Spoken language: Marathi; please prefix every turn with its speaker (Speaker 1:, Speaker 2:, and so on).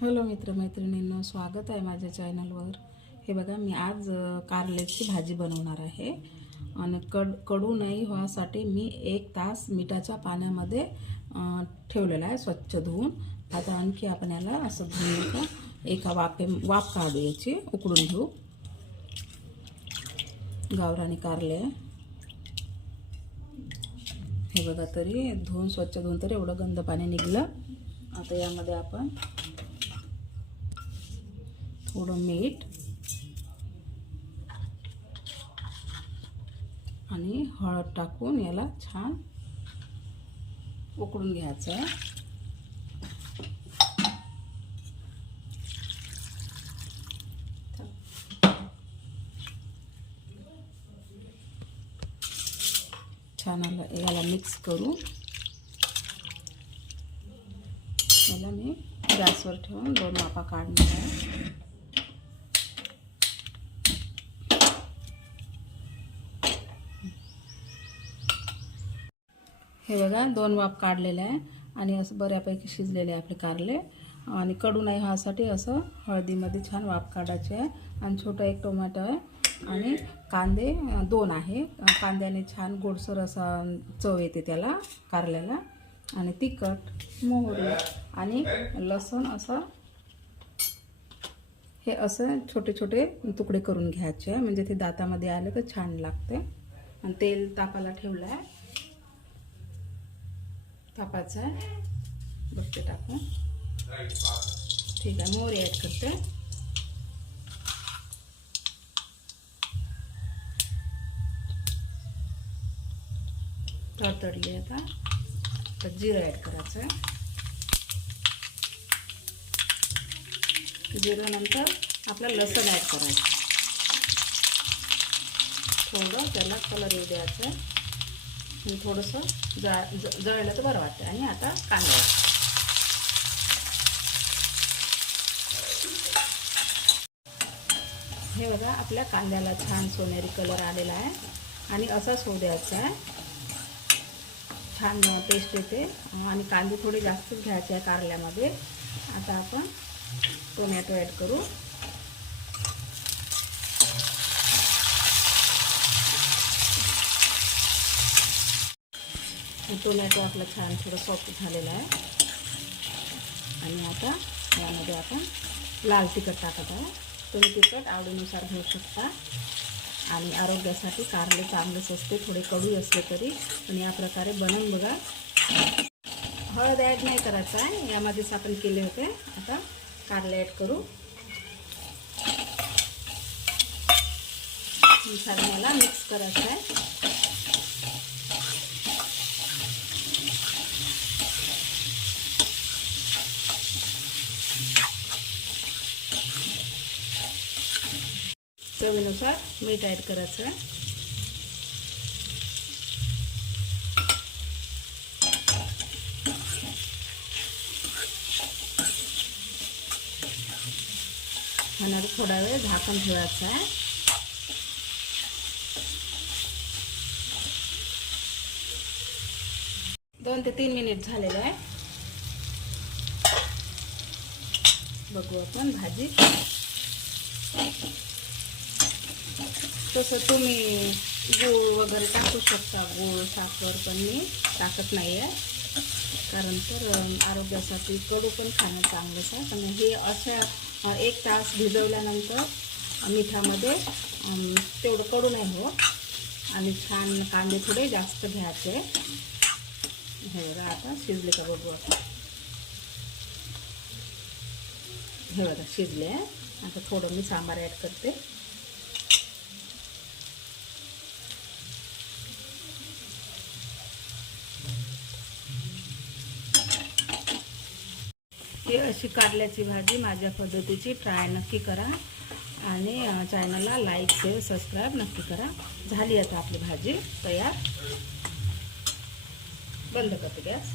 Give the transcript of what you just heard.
Speaker 1: हॅलो मित्रमैत्रिणींनो स्वागत आहे माझ्या चॅनलवर. हे बघा मी आज कारलेची कारल्याची भाजी बनवणार आहे. आणि कड कडू नाही व्हासाठी मी एक तास मिठाच्या पाण्यामध्ये ठेवलेला आहे स्वच्छ धुवून. आता आणखी आपण याला असं धुवून का एका वापे वाफ काढू याची उकडून घेऊ. गावरानी कारले. हे बघा तरी धुवून स्वच्छ धुवून तरी एवढं गंद पाणी निघलं. आता यामध्ये आपण थोडं मीठ आणि हळद टाकून याला छान उकडून घ्यायचं. आहे छान याला याला मिक्स करू याला मी गॅसवर ठेवून दोन वाफा काढणार आहे. हे बघा दोन वाफ काढलेले आहे आणि असं बऱ्यापैकी शिजलेले आहे आपले कारले. आणि कडू नाही व्हायसाठी असं हळदीमध्ये छान वाफ काढायचे आहे. आणि छोटं एक टोमॅटो आहे आणि कांदे दोन आहे. कांद्याने छान गोडसर असा चव येते त्याला कारल्याला. आणि तिखट मोहरी आणि लसूण असं हे असं छोटे छोटे तुकडे करून घ्यायचे आहे. म्हणजे ते दातामध्ये आले तर छान लागते. आणि तेल तापाला ठेवलं आहे तापाचं आहे. बघते टाकून ठीक आहे मोहरी ॲड करते. तडतडली आता तर जिरं ॲड करायचं आहे. जिरं नंतर आपलं लसण ॲड करायचं. थोडं त्याला कलर येऊ द्यायचं आहे. थोडंसं जळ ज जळलं तर बरं वाटतं. आणि आता कांदा. हे बघा आपल्या कांद्याला छान सोनेरी कलर आलेला आहे. आणि असाच होऊ द्यायचा आहे. छान टेस्ट येते. आणि कांदे थोडे जास्तच घ्यायचे आहे कारल्यामध्ये. आता आपण टोमॅटो ॲड करू. टोमॅटो आपला छान थोडं सॉफ्ट झालेला आहे. आणि आता यामध्ये आपण लाल तिखट टाकत आहे तुम्ही तिखट आवडीनुसार घेऊ शकता. आणि आरोग्यासाठी कारले चांगलेच असते थोडे कडू असले तरी. पण या प्रकारे बनवून बघा. हळद ॲड नाही करायचं आहे. यामध्येच आपण केले होते. आता कारले ॲड करू. छान मला मिक्स करायचं आहे. चवीनुसार मीठ ॲड करायचं. आहे आणि थोडा वेळ झाकण ठेवायचं आहे. दोन ते तीन मिनिट झालेलं आहे. बघू आपण भाजी. तसं तुम्ही गूळ वगैरे टाकू शकता. गूळ साखर पण मी टाकत नाही आहे कारण तर आरोग्यासाठी कडू पण खाणं चांगलंच आहे. पण हे अशा एक तास भिजवल्यानंतर मिठामध्ये तेवढं कडू नाही हो आणि छान कांदे थोडे जास्त घ्यायचे. हे बघा आता शिजले का बघू आता. हे बघा शिजले. आहे आता थोडं मी सांबार ॲड करते. ही अशी कारल्याची भाजी माझ्या पद्धतीची ट्राय नक्की करा. आणि चॅनलला लाईक शेअर सबस्क्राईब नक्की करा. झाली आता आपली भाजी तयार. बंद करते गॅस.